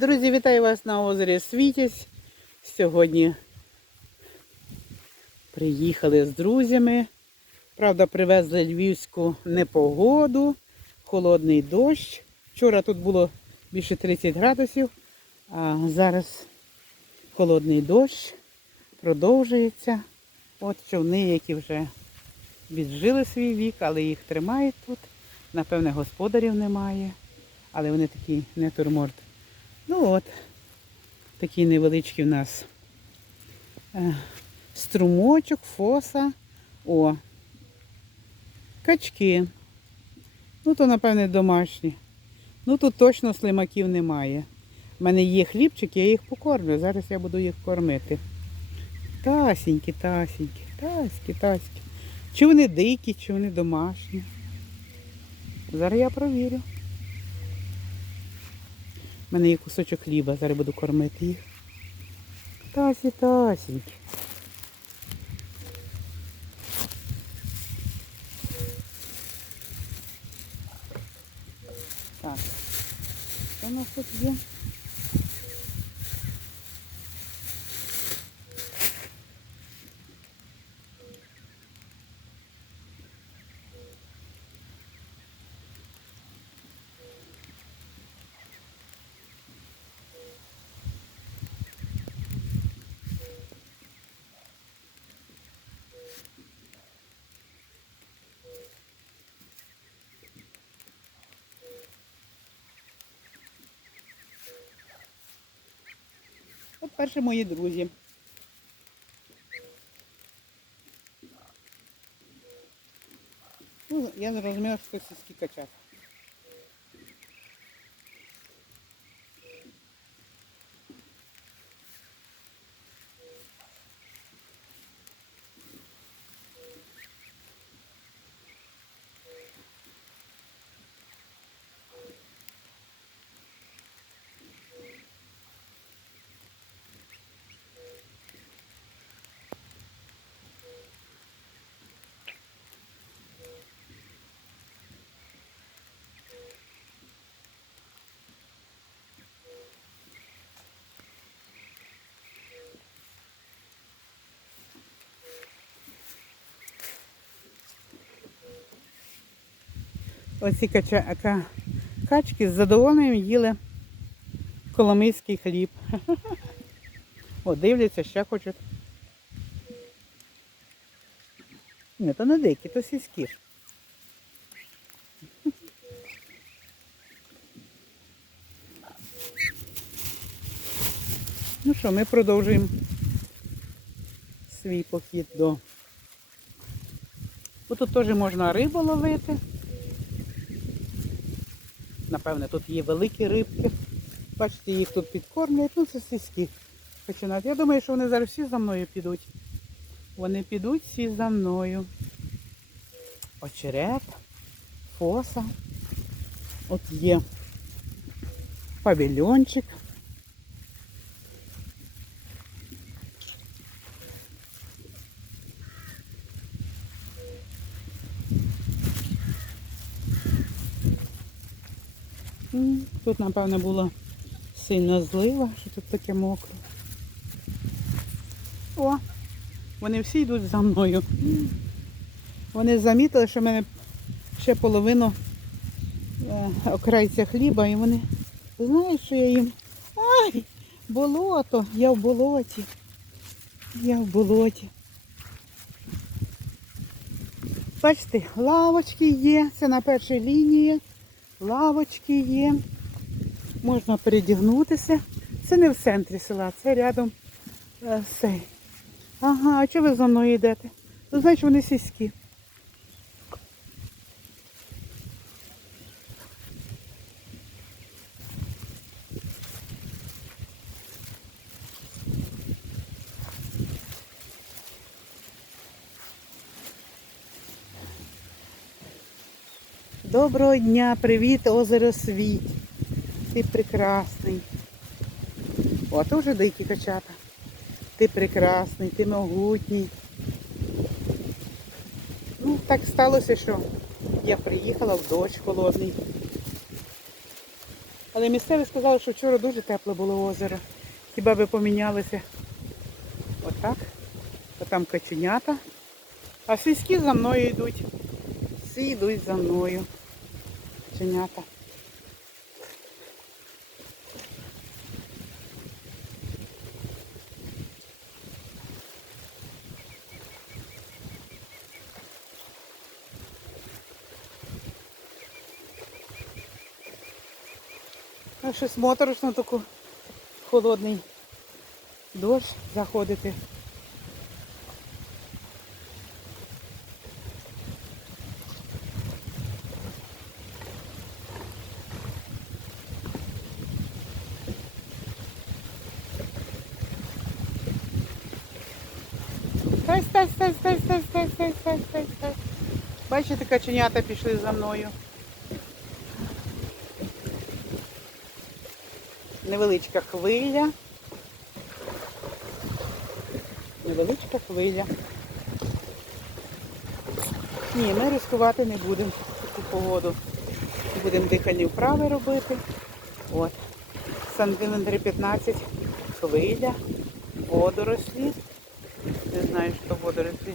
Друзі, вітаю вас на озері Світязь. Сьогодні приїхали з друзями. Правда, привезли львівську непогоду, холодний дощ. Вчора тут було більше 30 градусів, а зараз холодний дощ продовжується. От човни, які вже віджили свій вік, але їх тримають тут. Напевне, господарів немає, але вони такі не турморт. Ну от, такий невеличкий у нас е, струмочок, фоса. О, качки. Ну, то, напевне, домашні. Ну, тут точно слимаків немає. У мене є хлібчик, я їх покормлю. Зараз я буду їх кормити. Тасінькі, тасінькі, таські, таські. Чи вони дикі, чи вони домашні. Зараз я провірю. У мене є кусочок хліба, зараз буду кормити їх. Тасі, тасінькі. Так. Що у нас тут є? Перші мої друзі. Ну, я зрозуміла, що це скільки качати. Оці качки з задоволенням їли коломийський хліб. О, дивляться, ще хочуть. Ні, то не дикі, то сільські. Ну що, ми продовжуємо свій похід до. Бо тут теж можна рибу ловити. Напевне, тут є великі рибки. Бачите, їх тут підкормлять. Ну, це сільські починають. Я думаю, що вони зараз всі за мною підуть. Вони підуть всі за мною. Очерет, фоса. От є павільончик. Тут, напевно, була сильна злива, що тут таке мокре. О, вони всі йдуть за мною. Вони замітили, що в мене ще половину е, окрайця хліба, і вони знають, що я їм. Ай, болото, я в болоті. Я в болоті. Бачите, лавочки є, це на першій лінії. Лавочки є. Можна передягнутися. Це не в центрі села, це рядом е, сей. Ага, а чого ви за мною йдете? Ну, значить, вони сільські. Доброго дня, привіт, озеро Світ. Ти прекрасний. О, то вже дикі качата. Ти прекрасний, ти могутній. Ну, так сталося, що я приїхала в дощ холодний. Але місцеві сказали, що вчора дуже тепле було озеро. Хіба би помінялися отак. Бо там каченята. А сільські за мною йдуть. Всі йдуть за мною. Каченята. А щось моторошно таку холодний дощ заходити. Бачите, каченята пішли за мною. Невеличка хвиля. Невеличка хвиля. Ні, ми рискувати не будемо таку погоду. Будемо дихальні вправи робити. От. Сантиметри 15 хвиля, водорослі. Не знаю, що водорослі.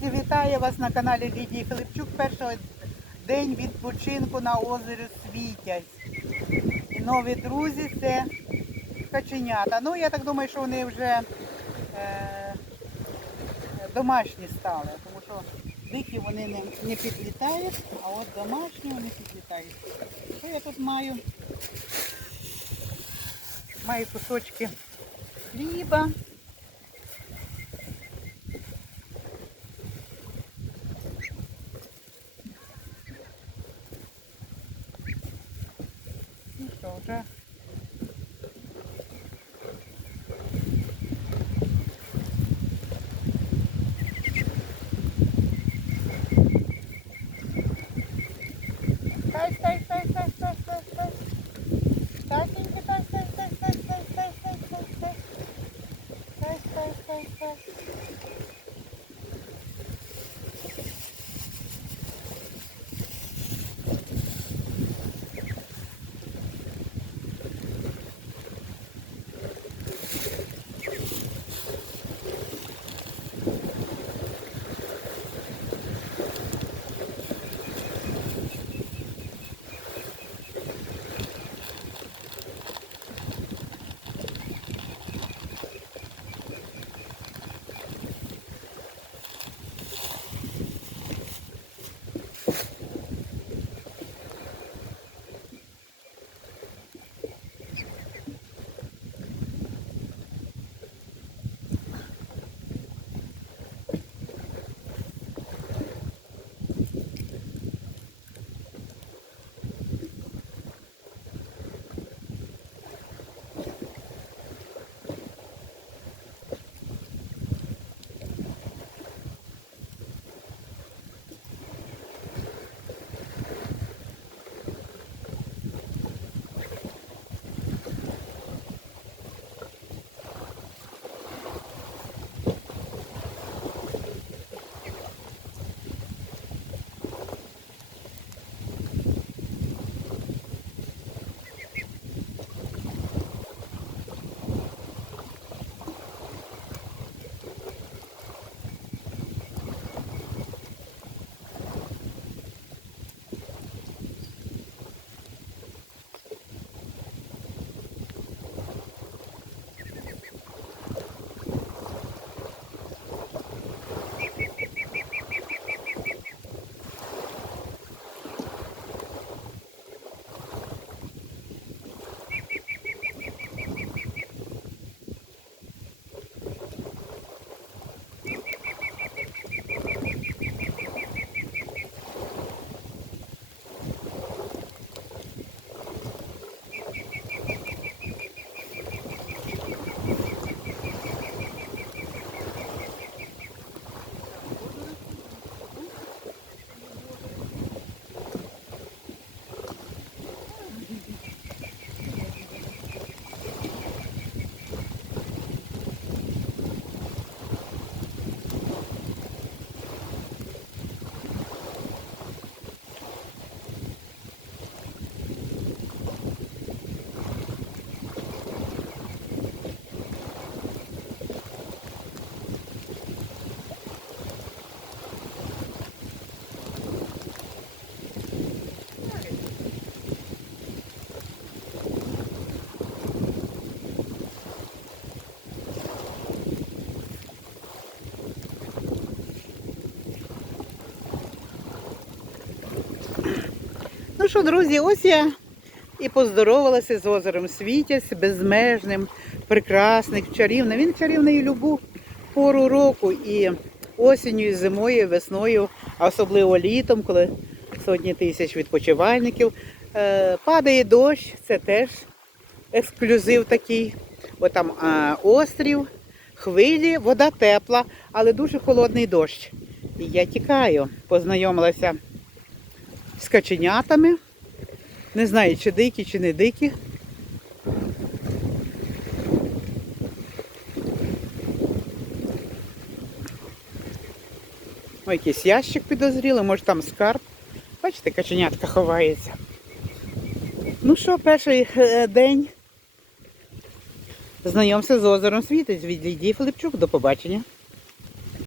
Друзі, вітаю вас на каналі Лідії Филипчук. Перший день відпочинку на озері Світязь. І нові друзі це каченята. Ну, я так думаю, що вони вже е, домашні стали, тому що дикі вони не, не підлітають, а от домашні вони підлітають. Що я тут маю? Маю кусочки хліба. 走着 що, друзі, ось я і поздоровалася з озером Світязь, безмежним, прекрасним, чарівним. Він чарівний любу пору року і осінню, і зимою, і весною, а особливо літом, коли сотні тисяч відпочивальників. Е, падає дощ, це теж ексклюзив такий. От там а, острів, хвилі, вода тепла, але дуже холодний дощ. І я тікаю, познайомилася з каченятами. Не знаю, чи дикі, чи не дикі. Ой, якийсь ящик підозрілий, може там скарб. Бачите, каченятка ховається. Ну що, перший е, день. Знайомся з озером Світець від Лідії Филипчук. До побачення.